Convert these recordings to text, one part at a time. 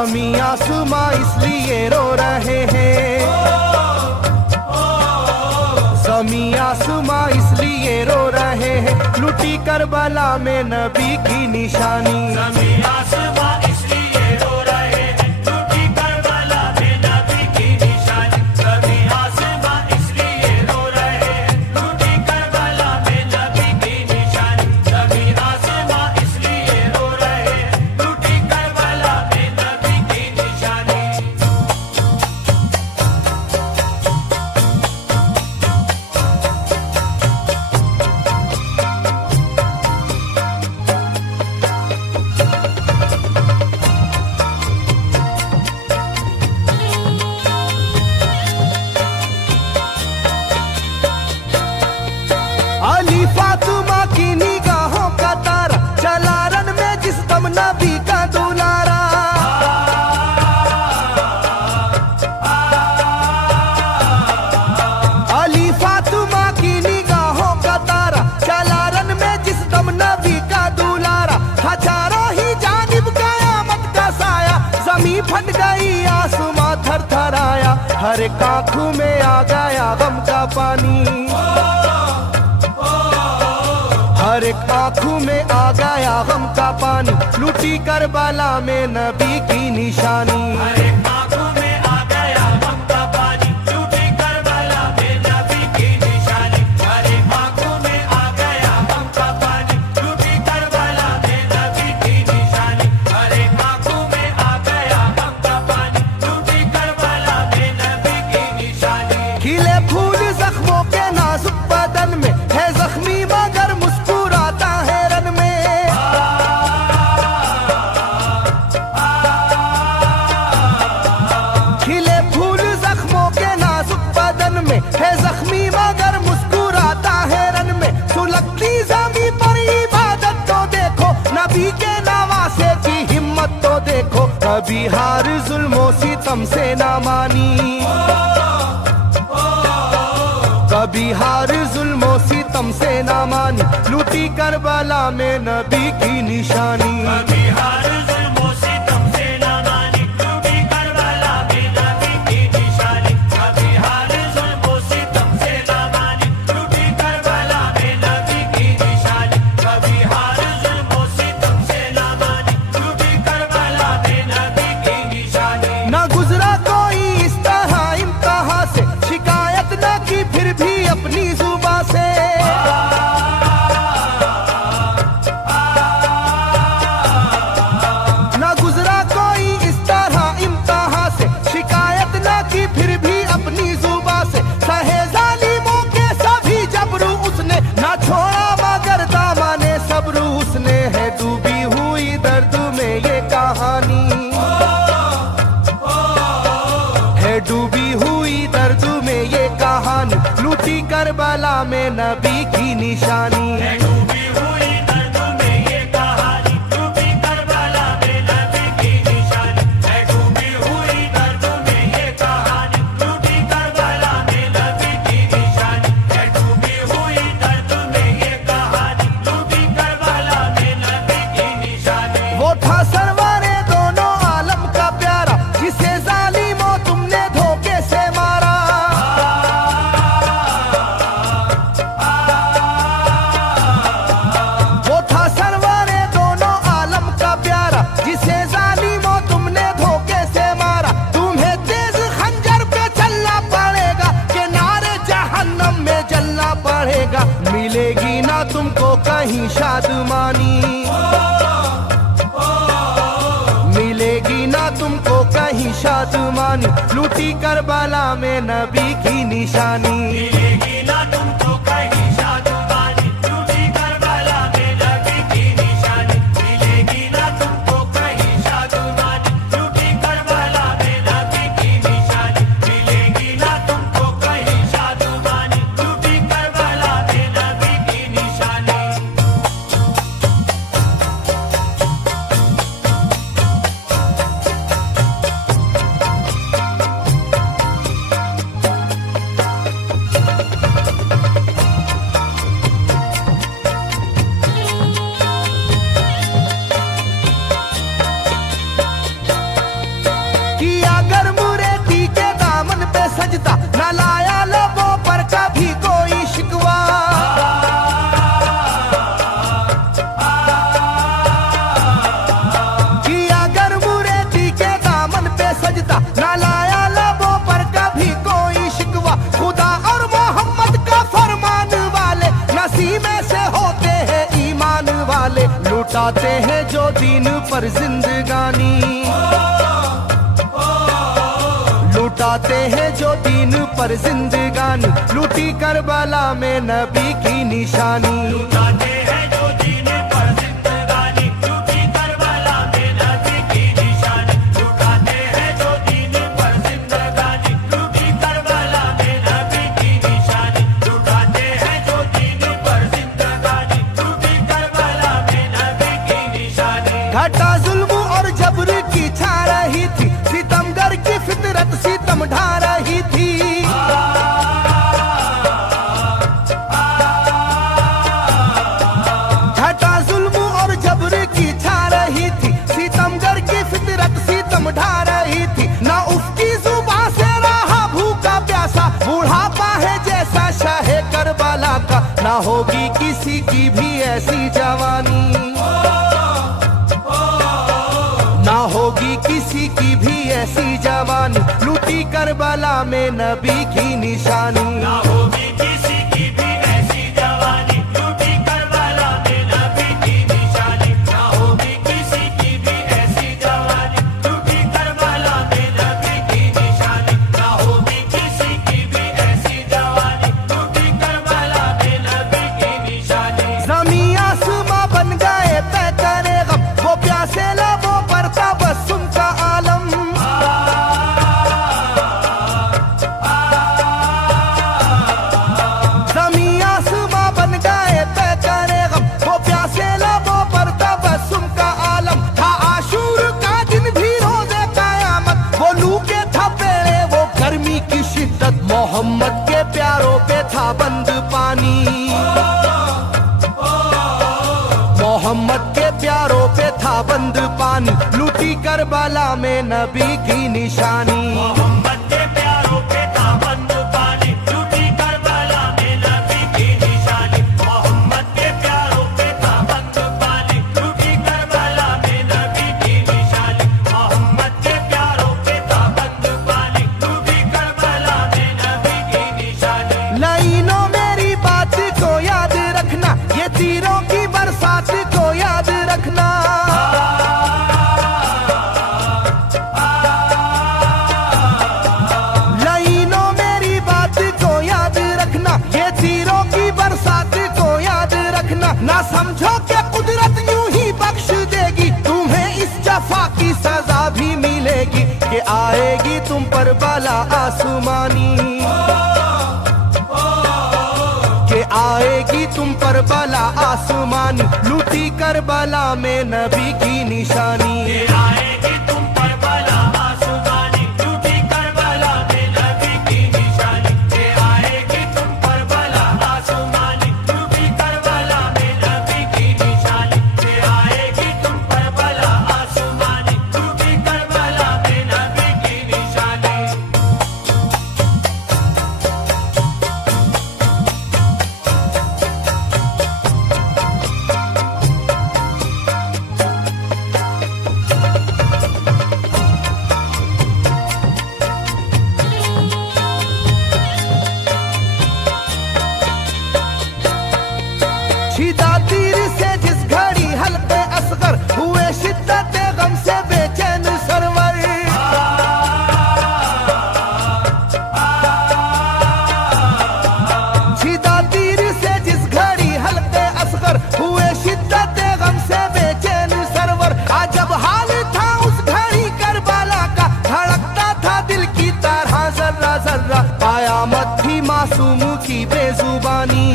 ज़मीं आसमां इसलिए रो रहे हैं, ज़मीं आसमां इसलिए रो रहे हैं, लुटी करबला में नबी की निशानी। ज़मीं आसमां इसलिए रो रहे हैं, लुटी करबला में नबी की निशानी। ज़मीं आसमां इसलिए रो रहे हैं, लुटी करबला में नबी की निशानी। ज़मीं आसमां इसलिए रो रहे हैं, लुटी करबला में नबी की निशानी। अली फातिमा की निगाहों का तारा, चला रन में जिस दम नबी का दुलारा। अली फातिमा की निगाहों का तारा, चला रन में जिस दम नबी का दुलारा। हजारों ही जानिब कयामत का साया, जमीन फट गई आसमां थर थर आया। हर एक आंखों में आ गया गम का पानी, हर एक आंखों में आ गया गम का पानी, लुटी करबला में नबी की निशानी। हर एक आंखों में आ गया गम का पानी, लुटी करबला में नबी की निशानी। हर एक आंखों में आ गया गम का पानी, लुटी करबला में नबी की निशानी। हर एक आंखों में आ गया गम का पानी, लुटी करबला में नबी की निशानी। खिले फूल जख्मों के नाजुक बदन में है जख्मी मगर मुस्कुराता है रन में। खिले फूल जख्मों के नाजुक बदन में है जख्मी मगर मुस्कुराता है रन में। सुलगती ज़मीं पर इबादत तो देखो, नबी के नवासे की हिम्मत तो देखो। कभी हार जुल्मों सितम से ना मानी, कभी हार जुल्मों सितम से ना मानी, लुटी करबला में नबी की निशानी। कभी हार जुल्मों सितम से ना मानी, लुटी करबला में नबी की निशानी। कभी हार जुल्मों सितम से ना मानी, लुटी करबला में नबी की निशानी। कभी हार जुल्मों सितम से ना मानी, लुटी करबला में नबी की निशानी। ना गुजरा कोई इस तरह इम्तिहान से, शिकायत न की फिर भी अपनी जुबां से। ना गुजरा कोई इस तरह इम्तिहान से, शिकायत न की फिर भी अपनी जुबां से। सहे जालिमों के सभी जबरू उसने, ना छोड़ा मगर दामने सब्र उसने। है डूबी हुई दर्द में ये कहानी, है डूबी हुई दर्द में ये कहानी, लुटी करबला में नबी की निशानी। है डूबी हुई दर्द में ये कहानी, लुटी करबला में नबी की निशानी। है डूबी हुई दर्द में ये कहानी, लुटी करबला में नबी की निशानी। है डूबी हुई दर्द में ये कहानी, लुटी करबला में नबी की निशानी। वो था सरवारे दोनों आलम का प्यारा, जिसे जालिमों तुमने धोखे से मारा। वो था सरवारे दोनों आलम का प्यारा, जिसे जालिमों तुमने धोखे से मारा। तुम्हें तेज खंजर पे चलना पड़ेगा, कि नारे जहन्नम में जलना पड़ेगा। मिलेगी ना तुमको कहीं शादमानी, मिलेगी ना तुमको कहीं शादमानी, लुटी करबला में नबी की निशानी। मिलेगी ना तुमको कहीं शादमानी, लुटी करबला में नबी की निशानी। मिलेगी ना तुमको कहीं शादमानी, लुटी करबला में नबी की निशानी। मिलेगी ना तुमको कहीं शादमानी, लुटी करबला में नबी की निशानी। लुटाते हैं जो दीन पर जिंदगानी, लुटाते हैं जो दीन पर जिंदगानी, लूटी करबला में नबी की निशानी। लुटाते हैं जो दीन पर जिंदगानी, लूटी करबला में नबी की निशानी। लुटाते हैं जो दीन पर जिंदगानी, लूटी करबला में नबी की निशानी। लुटाते हैं जो दीन पर जिंदगानी, लूटी करबला में नबी की निशानी। घटा जुल्म और जबर की छा रही थी, सितमगर की फितरत सितम ढा रही थी। घटा जुल्म और जबर की छा रही थी, सितमगर की फितरत सितम ढा रही थी। ना उसकी जुबां से रहा भूखा प्यासा, बुढ़ापा है जैसा शाहे करबला का, ना होगी किसी की भी ऐसी जवानी, ना होगी किसी की भी ऐसी जवानी, लूटी करबला में नबी की निशानी। ना होगी किसी की भी ऐसी जवानी, लूटी करबला में नबी की निशानी। ना होगी किसी की भी ऐसी जवानी, लूटी करबला में नबी की निशानी। ना होगी किसी की भी ऐसी जवानी, लूटी करबला में नबी की निशानी। ज़मीं आसमां बन गए तय करे गम, वो प्यासे लबों पर तबस्सुम का आलम। ज़मीं आसमां बन गए तय करे गम, वो प्यासे लबों पर तबस्सुम का आलम। था आशूर का दिन भी रोज़े क़यामत, वो लू के थपेड़े वो गर्मी की शिद्दत, मोहम्मद के प्यारों पे था बंद पानी, मोहम्मद के प्यारों पे था बंद पानी, लूटी करबला में नबी की निशानी। मोहम्मद के प्यारों पे था बंद पानी, लूटी करबला में नबी की निशानी। मोहम्मद के प्यारों पे था बंद पानी, लूटी करबला में नबी की निशानी। मोहम्मद के प्यारों पे था बंद पानी, लूटी करबला में नबी की निशानी। लाइनों मेरी बात को याद रखना, ये तीरों की बरसात को याद रखना। लाइनों मेरी बात को याद रखना, ये तीरों की बरसात को याद रखना। ना समझो कि कुदरत यूं ही बख्श देगी, तुम्हें इस जफा की सजा भी मिलेगी, कि आएगी तुम पर बला आसमानी, कि आएगी तुम पर बला आसमानी, लूटी करबला में नबी की निशानी। ये आएगी तुम पर बला आसमानी, लूटी करबला में नबी की निशानी। ये आएगी तुम पर बला आसमानी, लूटी करबला में नबी की निशानी। ये आएगी तुम पर बला आसमानी, लूटी करबला में नबी की निशानी। छिदा तीर से जिस घड़ी हल्के असगर, हुए शिद्दत गम से बेचैन सरवर। छिदा तीर से जिस घड़ी हल्के असगर, हुए शिद्दत गम से बेचैन सरवर। अजब हाल था उस घड़ी करबला का, धड़कता था दिल की तरह जर्रा जर्रा। कयामत थी मासूम की बेजुबानी,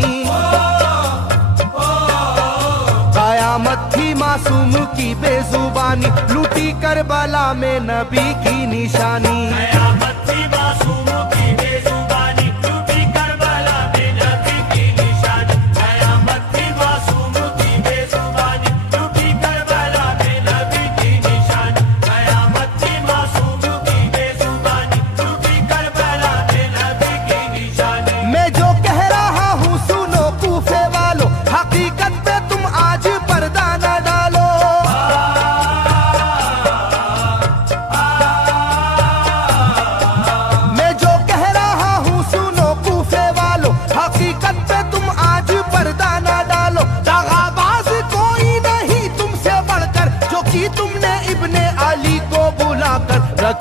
कयामत थी मासूम की बेजुबानी, लूटी करबला में नबी की निशानी। कयामत थी मासूम की बेजुबानी, लूटी करबला में नबी की निशानी। कयामत थी मासूम की बेजुबानी, लूटी करबला में नबी की निशानी। कयामत थी मासूम की बेजुबानी, लूटी करबला में नबी की निशानी। मैं जो कह रहा हूँ सुनो कूफे वालों, हकीकत पे तुम आज पर्दा न डालो।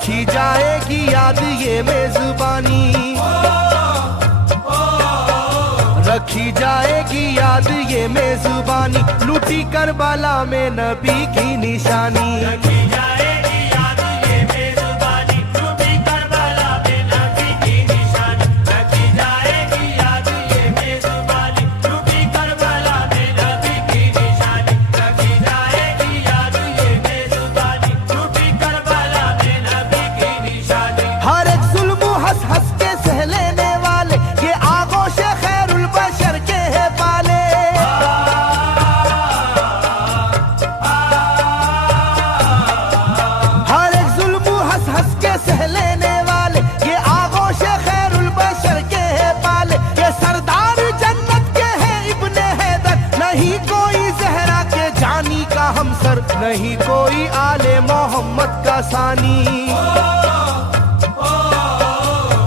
रखी जाएगी याद ये मेजबानी, रखी जाएगी याद ये मेजबानी, लूटी करबला में नबी की निशानी। रखी जाएगी याद ये मेजबानी, लूटी करबला में नबी की निशानी। रखी जाएगी याद ये मेजबानी, लूटी करबला में नबी की निशानी। रखी जाएगी याद ये मेजबानी, लूटी करबला में नबी की निशानी। हर एक जुल्म हंस हंस के सह लेने वाले, ये आगोश खैरुल बशर के है पाले। हर एक जुल्म हंस हंस के सह लेने वाले, ये आगोश खैरुल बशर के है पाले। ये सरदार जन्नत के है इब्ने हैदर, नहीं कोई जहरा के जानी का हमसर, नहीं कोई आले मोहम्मद का सानी,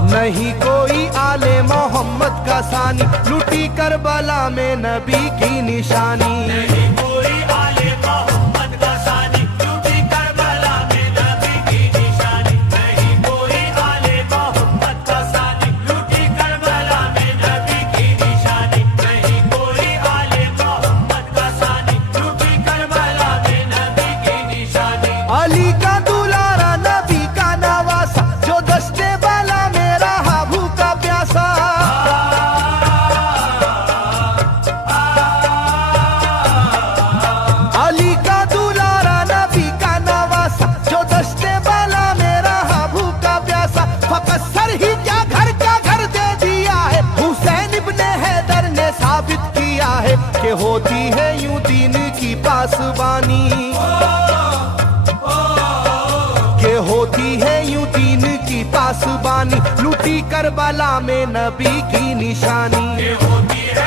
नहीं कोई आले मोहम्मद का सानी, लूटी करबला में नबी की निशानी। नहीं कोई आले मोहम्मद का सानी, लूटी करबला में नबी की निशानी। नहीं कोई आले मोहम्मद का सानी, लूटी करबला में नबी की निशानी। नहीं कोई आले मोहम्मद का सानी, लूटी करबला में नबी की निशानी। अली का दुलारा नबी का नवासा, जो दस्ते वाला में रहा भूखा प्यासा। अली का दुलारा नबी का नवासा, जो दस्ते वाला में रहा भूखा प्यासा। फकत सर ही क्या घर का घर दे दिया है, हुसैन इब्ने हैदर ने साबित किया है कि होती है यूं दीन की पासबानी, के होती है यूं दीन की पासबानी, लूटी करबला में नबी की निशानी। ये होती है